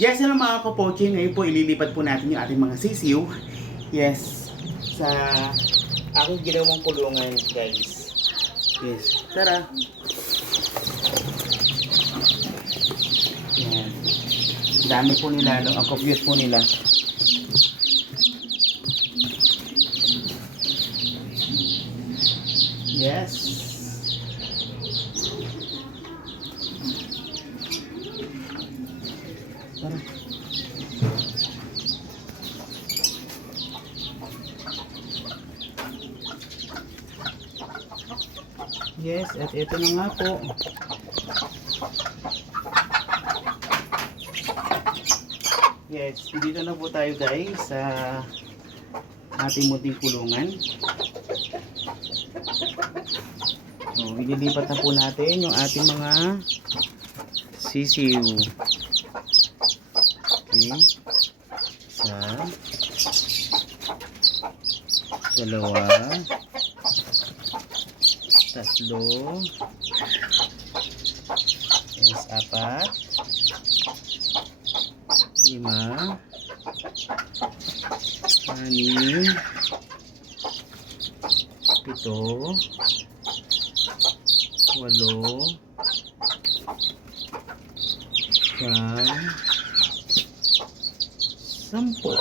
Yes, ano mga kapoche, ngayon po ililipat po natin yung ating mga sisiw. Yes, sa aking ginawang kulungan, guys. Yes, tara. Yan. Dami po nila, no? Ang compute po nila. Yes. Tara. Yes, at ito na nga po. Yes, dito na po tayo guys sa ating munting kulungan. So, ililipat na po natin yung ating mga sisiw. Okay. Isa. Dalawa. Tatlo. Yes, apat. Lima. Anim. Pito. Walo. Siyam. Sampo.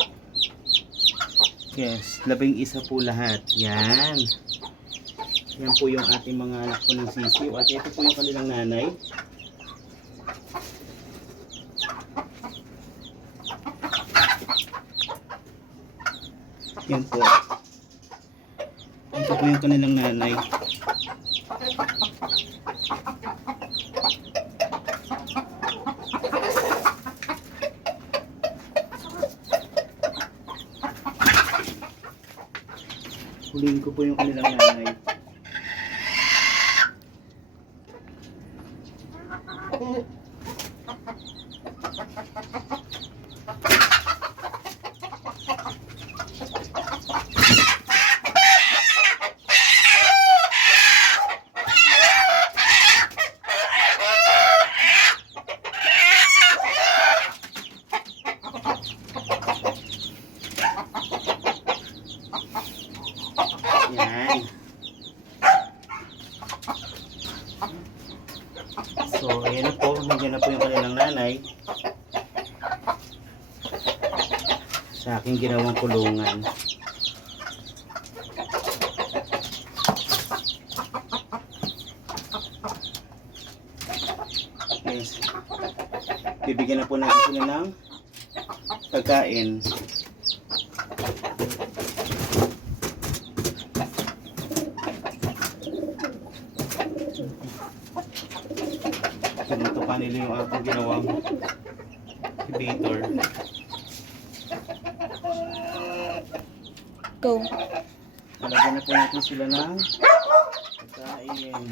Yes, 11 po lahat. Yan. Yan po yung ating mga anak po ng sisiw. At ito po yung kanilang nanay. Yan po. Ito po yung kanilang nanay. Huliin ko po yung kanilang nanay. Yan. So, ayan na po. Nandiyan na po yung kanilang nanay sa aking ginawang kulungan. Yes. Bibigyan na po natin sila ng pagkain. Tinutukan nila yung ating ginawang incubator. Go. Nalagyan na po natin sila ng pagkain.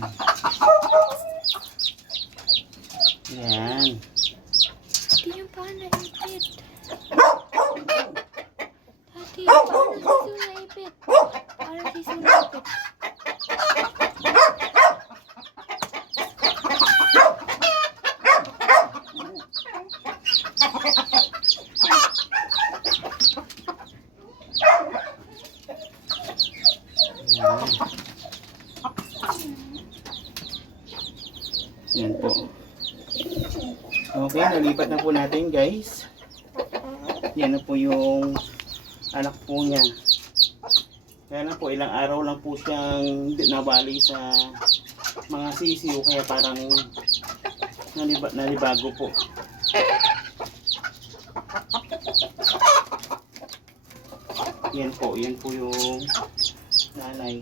Yan. Hindi yung paa naipit. Dati yung paa ng siso naipit. Parang siso naipit. Yan. Yan po. Okay, nalipat na po natin guys. Yan na po yung anak po niya. Kaya na po, ilang araw lang po siyang nabali sa mga sisiw. Kaya parang nalibago po. Yan po yung nanay.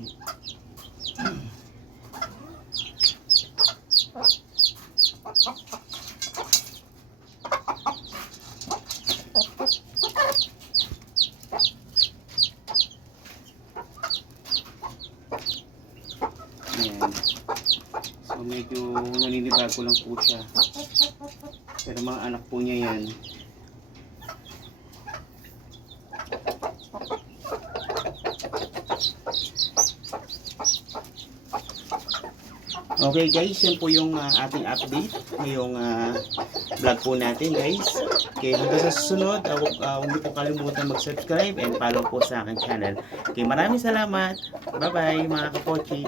Yan. So medyo naninibago lang po siya. Pero mga anak po niya yan. Okay guys, yan po yung ating update ngayong vlog po natin guys. Okay, hanggang sa susunod, huwag niyo po kalimutan mag-subscribe and follow po sa aking channel. Okay, maraming salamat. Bye bye mga kapochi.